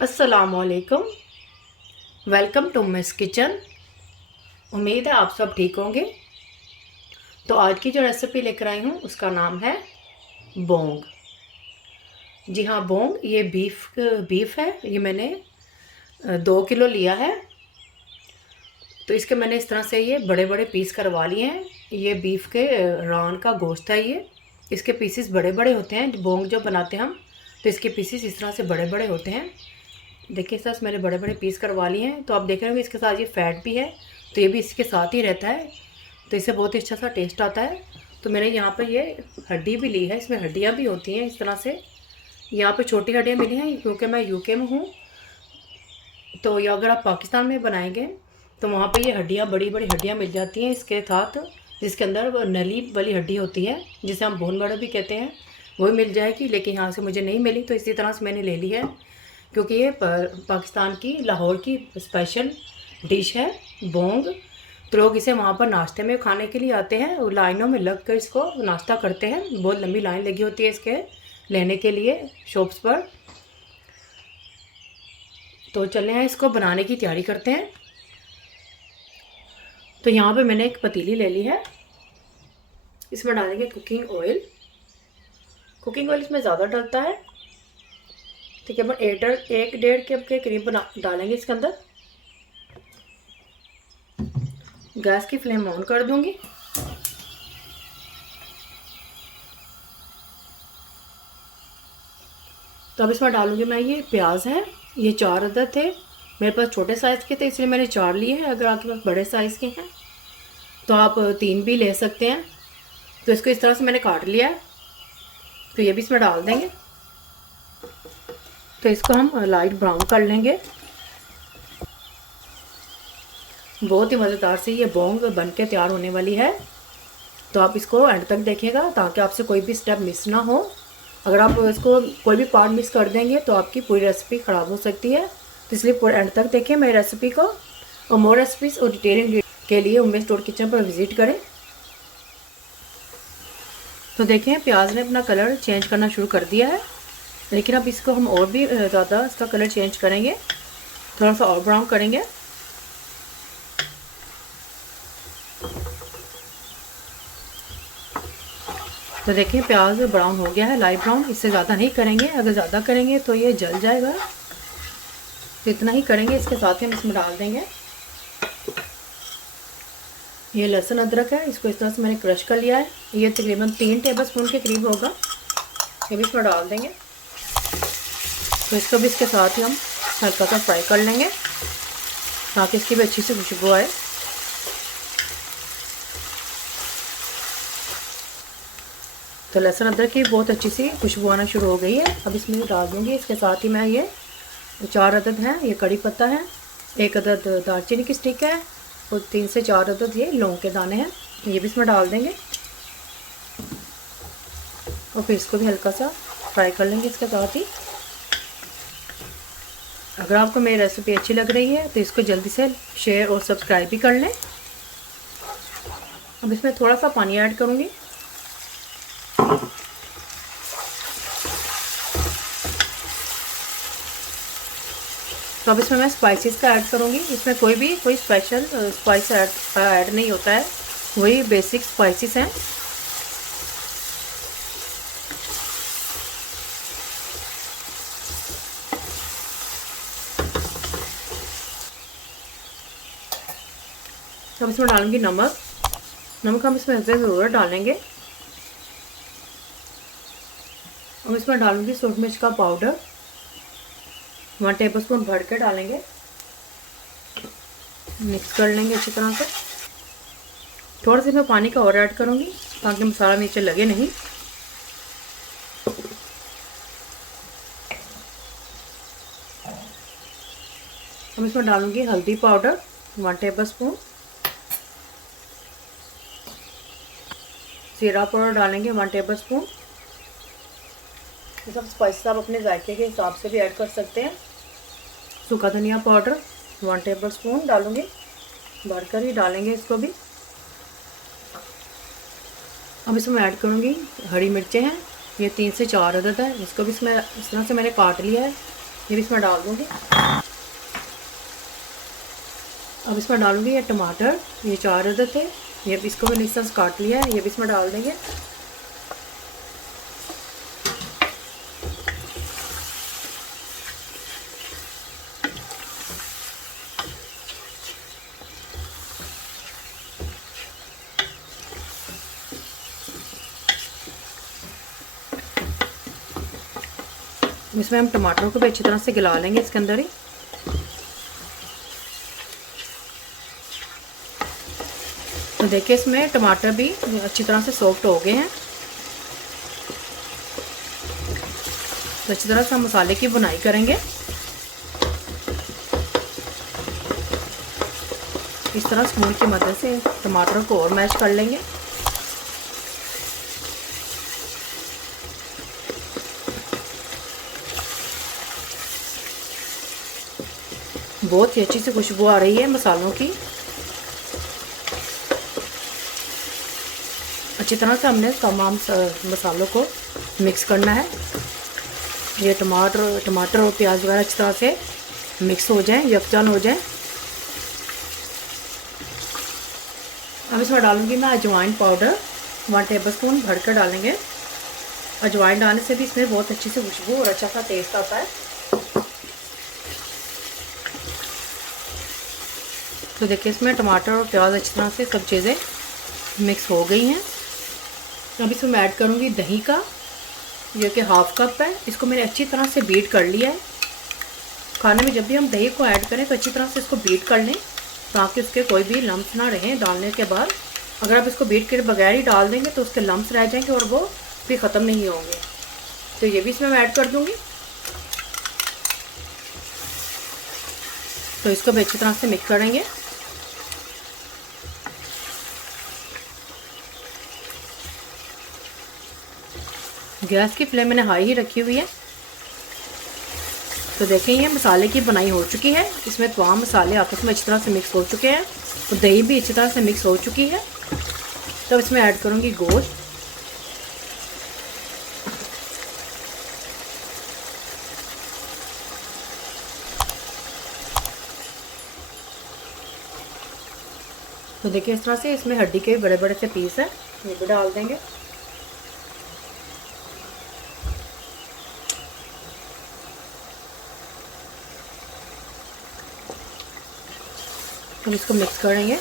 अस्सलामुअलैकुम। Welcome to miss kitchen. उम्मीद है आप सब ठीक होंगे। तो आज की जो रेसिपी लेकर आई हूँ उसका नाम है बोंग। जी हाँ, बोंग ये बीफ है। ये मैंने 2 किलो लिया है। तो इसके मैंने इस तरह से ये बड़े बड़े पीस करवा लिए हैं। ये बीफ के रान का गोश्त है। ये इसके पीसेस बड़े बड़े होते हैं। बोंग जो बनाते हैं हम, तो इसके पीसेस इस तरह से बड़े बड़े होते हैं। देखिए सर, मैंने बड़े बड़े पीस करवा लिए हैं। तो आप देख रहे होंगे इसके साथ ये फ़ैट भी है, तो ये भी इसके साथ ही रहता है। तो इससे बहुत ही अच्छा सा टेस्ट आता है। तो मैंने यहाँ पे ये हड्डी भी ली है। इसमें हड्डियाँ भी होती हैं इस तरह से। यहाँ पे छोटी हड्डियाँ मिली हैं क्योंकि मैं यूके में हूँ। तो या अगर आप पाकिस्तान में बनाएंगे तो वहाँ पे ये हड्डियाँ, बड़ी बड़ी हड्डियाँ मिल जाती हैं इसके साथ, जिसके अंदर वो नली वाली हड्डी होती है जिसे हम बोन मैरो भी कहते हैं, वो मिल जाएगी। लेकिन यहाँ से मुझे नहीं मिली, तो इसी तरह से मैंने ले ली है क्योंकि ये पाकिस्तान की, लाहौर की स्पेशल डिश है बोंग। तो लोग इसे वहाँ पर नाश्ते में खाने के लिए आते हैं और लाइनों में लग कर इसको नाश्ता करते हैं। बहुत लंबी लाइन लगी होती है इसके लेने के लिए शॉप्स पर। तो चले हैं, इसको बनाने की तैयारी करते हैं। तो यहाँ पे मैंने एक पतीली ले ली है। इसमें डालेंगे कुकिंग ऑयल। कुकिंग ऑयल इसमें ज़्यादा डलता है। ठीक है, मैं 1-1.5 कप के करीब डालेंगे इसके अंदर। गैस की फ्लेम ऑन कर दूंगी। तो अब इसमें डालूंगी मैं ये प्याज है। ये 4 अदद थे। मेरे पास छोटे साइज़ के थे इसलिए मैंने 4 लिए हैं। अगर आपके पास बड़े साइज़ के हैं तो आप 3 भी ले सकते हैं। तो इसको इस तरह से मैंने काट लिया है। तो ये भी इसमें डाल देंगे। तो इसको हम लाइट ब्राउन कर लेंगे। बहुत ही मज़ेदार से ये बोंग बन के तैयार होने वाली है। तो आप इसको एंड तक देखिएगा ताकि आपसे कोई भी स्टेप मिस ना हो। अगर आप इसको कोई भी पार्ट मिस कर देंगे तो आपकी पूरी रेसिपी ख़राब हो सकती है। तो इसलिए पूरा एंड तक देखें मेरी रेसिपी को। और मोर रेसिपीज़ और डिटेलिंग के लिए उम्मीद स्टोर किचन पर विज़िट करें। तो देखें, प्याज ने अपना कलर चेंज करना शुरू कर दिया है। लेकिन अब इसको हम और भी ज़्यादा इसका कलर चेंज करेंगे, थोड़ा सा और ब्राउन करेंगे। तो देखिए प्याज ब्राउन हो गया है, लाइट ब्राउन। इससे ज़्यादा नहीं करेंगे, अगर ज़्यादा करेंगे तो ये जल जाएगा। तो इतना ही करेंगे। इसके साथ ही हम इसमें डाल देंगे ये लहसुन अदरक है। इसको इस तरह से मैंने क्रश कर लिया है। ये तकरीबन 3 टेबलस्पून के करीब होगा। ये भी इसमें डाल देंगे। तो इसको भी इसके साथ ही हम हल्का सा फ्राई कर लेंगे ताकि इसकी भी अच्छी सी खुशबू आए। तो लहसुन अदरक की बहुत अच्छी सी खुशबू आना शुरू हो गई है। अब इसमें डाल दूँगी। इसके साथ ही मैं ये 4 अदद हैं ये कड़ी पत्ता है, 1 अदद दालचीनी की स्टिक है और 3 से 4 अदद ये लौंग के दाने हैं। ये भी इसमें डाल देंगे और फिर इसको भी हल्का सा फ्राई कर लेंगे इसके साथ ही। अगर आपको मेरी रेसिपी अच्छी लग रही है तो इसको जल्दी से शेयर और सब्सक्राइब भी कर लें। अब इसमें थोड़ा सा पानी ऐड करूँगी। तो अब इसमें मैं स्पाइसेस का ऐड करूँगी। इसमें कोई स्पेशल स्पाइस ऐड नहीं होता है, वही बेसिक स्पाइसेस हैं। तो अब इसमें डालूंगी नमक। नमक हम इसमें ज़रूर डालेंगे। अब इसमें डालूंगी सूरज मिर्च का पाउडर, 1 टेबलस्पून भर के डालेंगे। मिक्स कर लेंगे अच्छी तरह से। थोड़ा सा मैं पानी का और ऐड करूँगी ताकि मसाला नीचे लगे नहीं। अब इसमें डालूंगी हल्दी पाउडर 1 टेबलस्पून, जीरा पाउडर डालेंगे 1 टेबलस्पून। ये सब स्पाइसेस आप अपने जायके के हिसाब से भी ऐड कर सकते हैं। सूखा धनिया पाउडर 1 टेबलस्पून डालूंगी, भरकर ही डालेंगे इसको भी। अब इसमें ऐड करूँगी हरी मिर्चें हैं, ये 3 से 4 अदद है। इसको भी इसमें इस तरह से मैंने काट लिया है। ये भी इसमें डाल दूँगी। अब इसमें डालूँगी ये टमाटर, ये 4 अदद थे, ये भी इसको मैंने इस तरह से काट लिया है, ये भी इसमें डाल देंगे। इसमें हम टमाटरों को भी अच्छी तरह से गला लेंगे इसके अंदर ही। तो देखिए इसमें टमाटर भी अच्छी तरह से सॉफ्ट हो गए हैं। तो अच्छी तरह से हम मसाले की बुनाई करेंगे। इस तरह स्पून की मदद से टमाटर को और मैश कर लेंगे। बहुत ही अच्छी सी खुशबू आ रही है मसालों की। अच्छी तरह से हमने तमाम मसालों को मिक्स करना है। ये टमाटर और प्याज वगैरह अच्छी तरह से मिक्स हो जाएं, यकजान हो जाएं। अब इसमें डालूंगी मैं अजवाइन पाउडर, 1 टेबलस्पून भरकर डालेंगे। अजवाइन डालने से भी इसमें बहुत अच्छी सी खुशबू और अच्छा सा टेस्ट आता है। तो देखिए इसमें टमाटर और प्याज अच्छी तरह से सब चीज़ें मिक्स हो गई हैं। अब इसमें मैं ऐड करूँगी दही का, जो कि 1/2 कप है। इसको मैंने अच्छी तरह से बीट कर लिया है। खाने में जब भी हम दही को ऐड करें तो अच्छी तरह से इसको बीट कर लें, ताकि उसके कोई भी लम्स ना रहें डालने के बाद। अगर आप इसको बीट के बगैर ही डाल देंगे तो उसके लम्स रह जाएंगे और वो फिर ख़त्म नहीं होंगे। तो ये भी इसमें मैं ऐड कर दूँगी। तो इसको भी अच्छी तरह से मिक्स करेंगे। गैस की फ्लेम मैंने हाई ही रखी हुई है। तो देखें ये मसाले की बनाई हो चुकी है। इसमें तमाम मसाले आपस में अच्छी तरह से मिक्स हो चुके हैं और दही भी अच्छी तरह से मिक्स हो चुकी है। तो इसमें ऐड करूँगी गोश्त। तो देखिए इस तरह से इसमें हड्डी के बड़े बड़े से पीस हैं, ये भी डाल देंगे। हम इसको मिक्स करेंगे।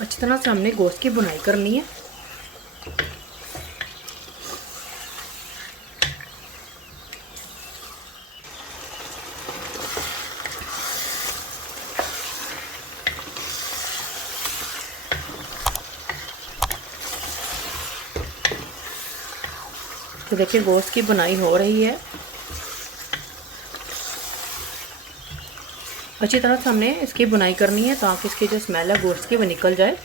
अच्छी तरह से हमने गोश्त की बुनाई करनी है। तो देखिए गोश्त की बुनाई हो रही है। अच्छी तरह से हमने इसकी बुनाई करनी है ताकि इसकी जो स्मेल है गोश्त की वो निकल जाए।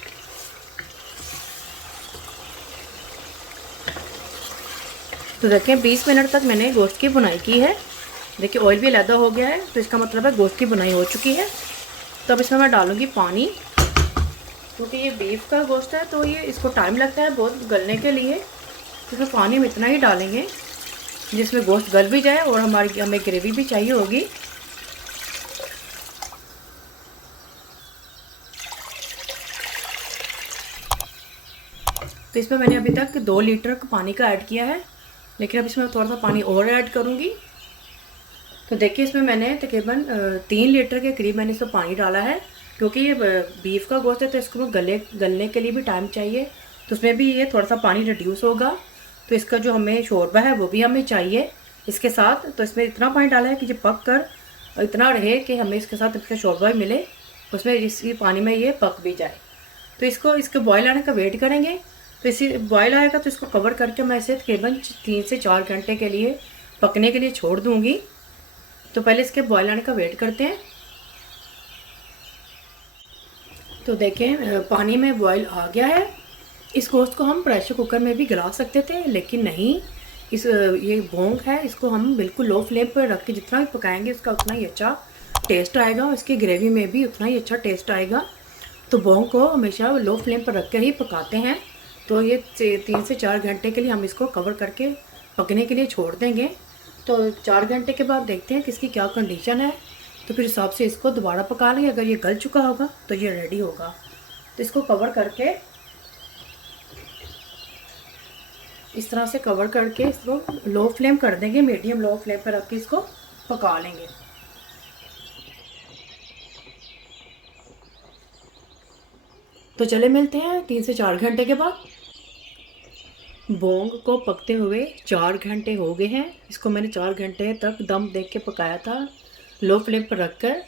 तो देखिए 20 मिनट तक मैंने गोश्त की बुनाई की है। देखिए ऑयल भी अलग हो गया है, तो इसका मतलब है गोश्त की बुनाई हो चुकी है। तो अब इसमें मैं डालूँगी पानी, क्योंकि ये बीफ का गोश्त है तो ये इसको टाइम लगता है बहुत गलने के लिए। तो इसमें पानी में इतना ही डालेंगे जिसमें गोश्त गल भी जाए और हमें ग्रेवी भी चाहिए होगी। तो इसमें मैंने अभी तक 2 लीटर पानी का ऐड किया है, लेकिन अब इसमें थोड़ा सा पानी और ऐड करूँगी। तो देखिए इसमें मैंने तकरीबन 3 लीटर के करीब मैंने इसमें पानी डाला है, क्योंकि ये बीफ का गोश्त है तो इसको गलने के लिए भी टाइम चाहिए। तो उसमें भी ये थोड़ा सा पानी रिड्यूस होगा, तो इसका जो हमें शोरबा है वो भी हमें चाहिए इसके साथ। तो इसमें इतना पानी डाला है कि जो पक कर इतना रहे कि हमें इसके साथ इसका शोरबा भी मिले, उसमें इसी पानी में ये पक भी जाए। तो इसके बॉयल आने का वेट करेंगे। तो इसी बॉयल आएगा तो इसको कवर करके मैं इसे तकरीबन 3 से 4 घंटे के लिए पकने के लिए छोड़ दूँगी। तो पहले इसके बॉयल आने का वेट करते हैं। तो देखें पानी में बॉयल आ गया है। इस गोश्त को हम प्रेशर कुकर में भी गला सकते थे, लेकिन नहीं, ये बोंग है, इसको हम बिल्कुल लो फ्लेम पर रख के जितना भी पकाएंगे उसका उतना ही अच्छा टेस्ट आएगा और इसकी ग्रेवी में भी उतना ही अच्छा टेस्ट आएगा। तो बोंग को हमेशा लो फ्लेम पर रख कर ही पकाते हैं। तो ये 3 से 4 घंटे के लिए हम इसको कवर करके पकने के लिए छोड़ देंगे। तो 4 घंटे के बाद देखते हैं कि इसकी क्या कंडीशन है, तो फिर हिसाब से इसको दोबारा पका लेंगे। अगर ये गल चुका होगा तो ये रेडी होगा। तो इसको कवर करके इस तरह से कवर करके इसको लो फ्लेम कर देंगे, मीडियम लो फ्लेम पर रख के इसको पका लेंगे। तो चले मिलते हैं 3 से 4 घंटे के बाद। बोंग को पकते हुए 4 घंटे हो गए हैं। इसको मैंने 4 घंटे तक दम देख के पकाया था लो फ्लेम पर रख कर।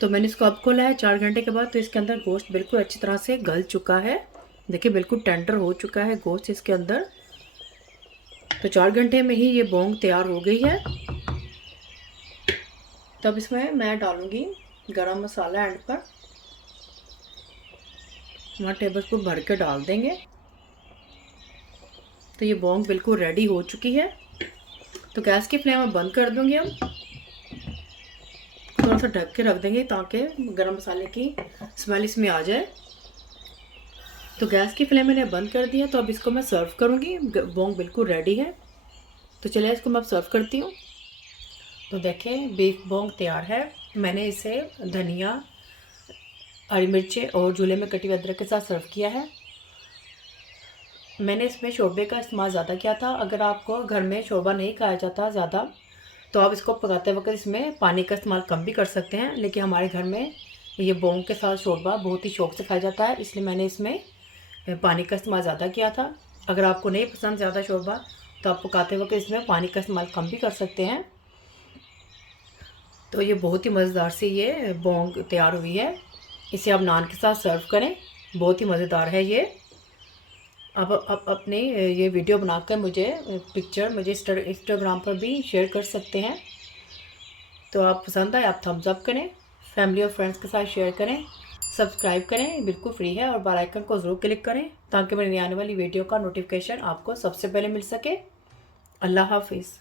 तो मैंने इसको अब खोला है 4 घंटे के बाद। तो इसके अंदर गोश्त बिल्कुल अच्छी तरह से गल चुका है। देखिए बिल्कुल टेंडर हो चुका है गोश्त इसके अंदर। तो 4 घंटे में ही ये बोंग तैयार हो गई है। तब इसमें मैं डालूँगी गरम मसाला एंड पर 1 टेबलस्पून भर के डाल देंगे। तो ये बोंग बिल्कुल रेडी हो चुकी है। तो गैस की फ्लेम मैं बंद कर दूँगी। हम थोड़ा सा ढक के रख देंगे ताकि गरम मसाले की स्मेल इसमें आ जाए। तो गैस की फ्लेम मैंने बंद कर दिया। तो अब इसको मैं सर्व करूँगी। बोंग बिल्कुल रेडी है। तो चलिए इसको मैं अब सर्व करती हूँ। तो देखें बीफ बोंग तैयार है। मैंने इसे धनिया, हरी मिर्चें और झूले में कटी हुई अदरक के साथ सर्व किया है। मैंने इसमें शोरबे का इस्तेमाल ज़्यादा किया था। अगर आपको घर में शोरबा नहीं खाया जाता ज़्यादा तो आप इसको पकाते वक्त इसमें पानी का इस्तेमाल कम भी कर सकते हैं। लेकिन हमारे घर में ये बोंग के साथ शोरबा बहुत ही शौक़ से खाया जाता है, इसलिए मैंने इसमें पानी का इस्तेमाल ज़्यादा किया था। अगर आपको नहीं पसंद ज़्यादा शोरबा तो आप पकाते वक्त इसमें पानी का इस्तेमाल कम भी कर सकते हैं। तो ये बहुत ही मज़ेदार सी ये बोंग तैयार हुई है। इसे आप नान के साथ सर्व करें, बहुत ही मज़ेदार है ये। अब अपने ये वीडियो बनाकर मुझे इंस्टाग्राम पर भी शेयर कर सकते हैं। तो आप पसंद आए आप थम्स अप करें, फैमिली और फ्रेंड्स के साथ शेयर करें, सब्सक्राइब करें, बिल्कुल फ्री है। और बेल आइकन को ज़रूर क्लिक करें ताकि मेरी आने वाली वीडियो का नोटिफिकेशन आपको सबसे पहले मिल सके। अल्लाह हाफिज़।